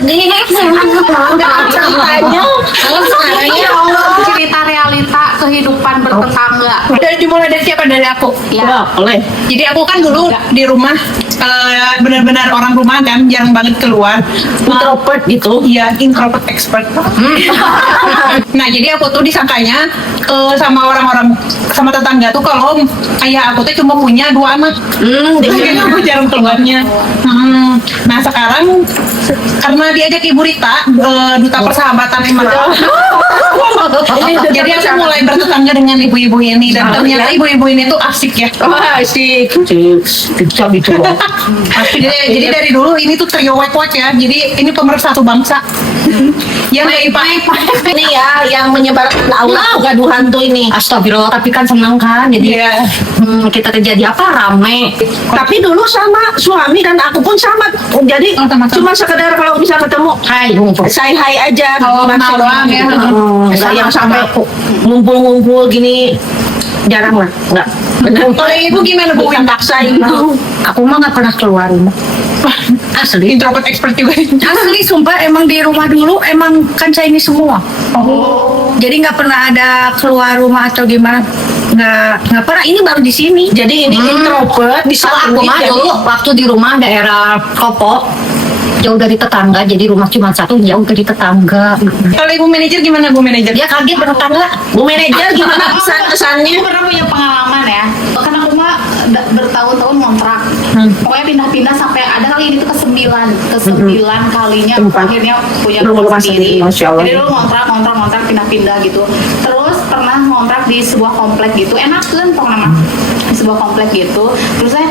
sedih. Ceritanya. Ya Allah, cerita realita kehidupan bertetangga. Dari dimulai dari siapa? Dari aku. Ya. Boleh. Jadi aku kan dulu di rumah benar-benar orang rumah kan, jarang banget keluar. Introvert gitu. Iya, introvert expert. Nah, jadi aku tuh disangkanya sama orang-orang, sama tetangga tuh kalau ayah aku tuh cuma punya 2 anak. Jadi aku jarang keluarnya. Nah, sekarang karena diajak Ibu Rita, duta persahabatan Emerald. Jadi aku mulai bertetangga dengan ibu-ibu ini, dan ternyata ibu-ibu ini tuh asik ya. Wah, asik. Bisa gitu. Jadi dari dulu ini tuh trio wek-wek ya. Jadi ini pemersatu bangsa. Yang Ini ya yang menyebarkan aura kegaduhan tuh ini. Astagfirullah, tapi kan senang kan. Jadi kita terjadi apa rame. Tapi dulu sama suami dan aku pun sama. Jadi cuma sekedar kalau bisa ketemu, hai, say hai aja. Kenal doang ya. Nggak yang sampai ngumpul-ngumpul gini, jarang lah. Nggak. Kalau ibu gimana Bu? Bukan paksain. Aku mah nggak pernah keluar rumah. Asli. Introvert expert juga. Asli sumpah, emang di rumah dulu emang kan saya ini semua. Jadi nggak pernah ada keluar rumah atau gimana. Nggak pernah, ini baru di sini. Jadi ini introvert di Kalau aku mah dulu waktu di rumah daerah Kopo, jauh dari tetangga, jadi rumah cuma satu, jauh dari tetangga. Kalau ibu manajer gimana Bu manajer? Dia kaget bertetangga. Bu manajer gimana kesannya? Aku pernah punya pengalaman ya. Kan aku mah bertahun-tahun ngontrak. Pokoknya pindah-pindah sampai ada kali ini tuh ke-9 kalinya akhirnya punya rumah sendiri. Masya Allah. Jadi dulu ngontrak pindah-pindah gitu. Terus pernah ngontrak di sebuah komplek gitu. Enak kan pokoknya di sebuah komplek gitu. Terus saya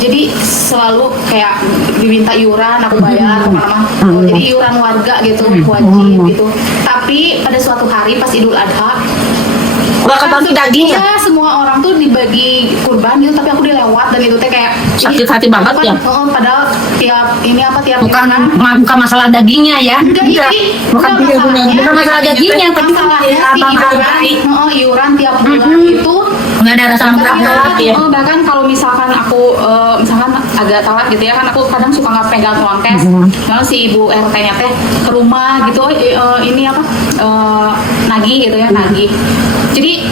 jadi selalu kayak diminta iuran, aku bayar kemana-mana. Jadi iuran warga gitu wajib gitu. Tapi pada suatu hari pas Idul Adha, Nggak kebagi daging ya? iya, semua orang tuh dibagi kurban gitu, tapi aku dilewat dan itu teh kayak Sakit hati banget ya? padahal tiap Bukan iuran. bukan masalah dagingnya ya. Enggak, Bukan masalah dagingnya, tapi masalahnya si iuran tiap bulan itu nggak ada rasa berat ya. bahkan kalau misalkan aku misalkan agak telat gitu ya kan, aku kadang suka nggak pegang uang cash. Lalu si ibu RT-nya teh ke rumah gitu, ini apa nagih gitu ya, nagih. Jadi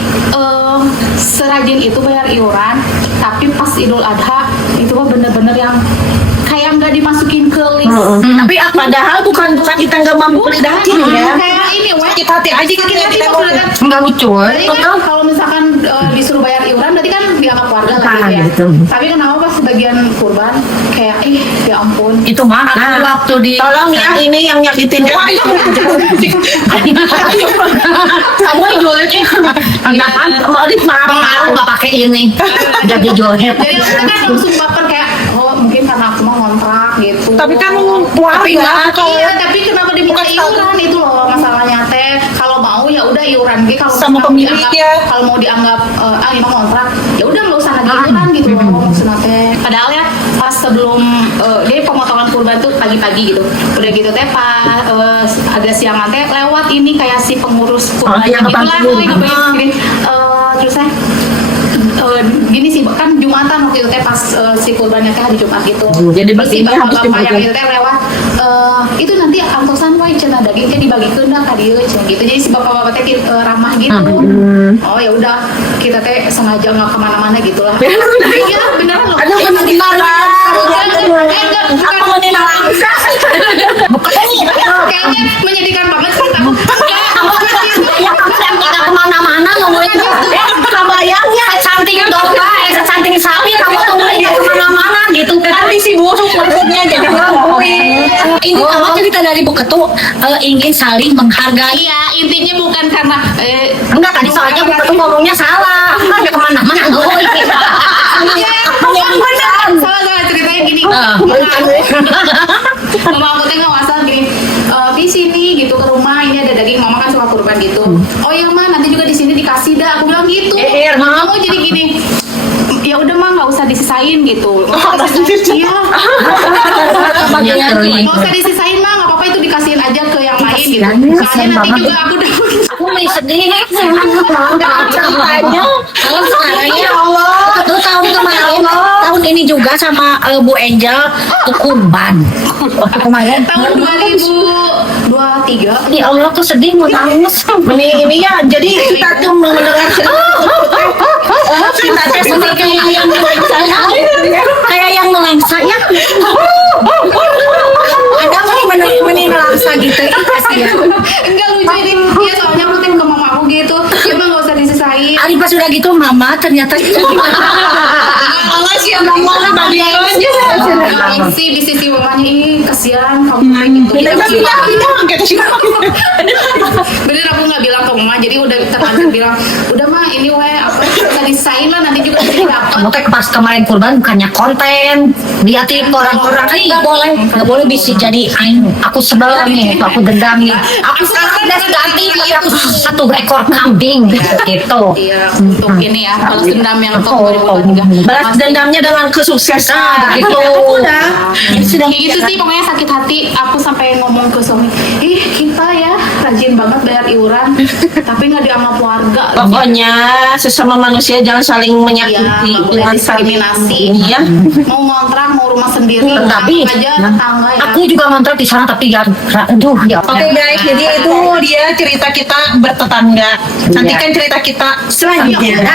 serajin itu bayar iuran, tapi pas Idul Adha itu mah bener-bener yang kayak nggak dimasukin ke list. Tapi padahal bukan kita nggak mampu beli daging ya. Kayak ini Sakit hati aja gitu ya, kita mau. Nggak lucu. Jadi kan kalau misalkan disuruh bayar iuran berarti kan dianggap warga lah gitu ya. Gitu. Tapi kenapa pas sebagian kurban kayak ya ampun. Itu mah waktu di Tolong ya, ini yang nyakitin ya. Kamu idolnya Alif aku nggak pakai ini. Jadi joget. Jadi orang kan langsung baper kayak mungkin karena aku mau ngontrak gitu. Tapi kan warga Iya, tapi kenapa diminta iuran itu loh masalahnya teh. Kalau mau ya udah iuran gitu, kalau Sama misalkan pemiliknya. kalau mau dianggap ini mah kontrak, ya udah nggak usah lagi iuran gitu loh maksudnya teh. Padahal ya pas sebelum dia pemotongan kurban tuh pagi-pagi gitu. Udah gitu teh pas agak siangan teh lewat ini kayak si pengurus kurban yang gitu lah, kebantu. terus saya gini sih kan Jumatan waktu itu teh pas si kurbannya teh hari Jumat gitu. Jadi terus si ini habis bapak-bapak yang dibagi. itu teh lewat itu nanti antosan wae cenah dagingnya dibagi keundak ka dieu cenah gitu. Jadi si bapak-bapak teh ramah gitu. Oh ya udah kita teh sengaja nggak kemana-mana gitu lah. Tapi ya beneran loh. Aduh, gimana? Aku mau nilang. kayaknya menyedihkan banget sih kamu. Yang kita kemana-mana ngomongin Kabayangnya cantik domba, cantik sapi, kamu tungguin kemana-mana gitu. Nanti si busuk maksudnya jadi ngomongin. Ini apa cerita dari Bu Ketu ingin saling menghargai. Iya, intinya bukan karena Enggak, tadi soalnya Bu Ketu ngomongnya salah. Kan kemana-mana ngomongin. salah ceritanya gini. Mama aku teh nggak masalah gini. Di sini gitu ke rumah ini ada daging, mama kan suka kurban gitu. Oh iya mah nanti juga di sini dikasih dah, aku bilang gitu. Kamu jadi gini. Ya udah mah nggak usah disisain gitu. Iya. Nggak usah disisain mah, nggak apa-apa itu dikasihin aja ke yang lain gitu. Soalnya nanti juga aku udah. Aku nih sedih. ceritanya. Ya Allah. Itu tahun kemarin tahun ini juga sama Bu Angel ke Kurban. Waktu kemarin. Tahun 2023. Ya Allah, aku sedih mau nangis. Ini ya, jadi kita tuh mendengar kita tuh seperti kayak yang melengsa, kayak yang melengsa ya. Ada meni melangsa gitu. Kasihan. Enggak lucu ini. Iya soalnya rutin ke mama aku gitu. Ya mah nggak usah disisain. Ari pas udah gitu mama ternyata Allah sih yang mama sih di sisi mamanya ini kasihan kamu gitu. Bener aku nggak bilang ke mama, jadi udah terlanjur bilang, udah mah ini apa bisa disisain lah nanti juga dapat. Kamu teh pas kemarin kurban bukannya konten, liatin orang-orang nggak boleh bisa jadi aku sebel nih, aku dendam nih, aku sekarang udah ganti tapi aku satu ekor kambing gitu. Iya, untuk ini ya, balas dendam yang untuk 2023. Balas dendamnya dengan kesuksesan gitu. Kayak gitu sih, pokoknya sakit hati. Aku sampai ngomong ke suami, kita ya rajin banget bayar iuran, tapi nggak dianggap warga. Pokoknya sesama manusia jangan saling menyakiti, Iya, jangan saling diskriminasi. ya. Mau ngontrak, mau rumah sendiri, Tapi aja tetangga ya. aku juga ngontrak di sana tapi ya, aduh ya. Oke guys, jadi itu dia cerita kita bertetangga. Nantikan cerita kita selanjutnya.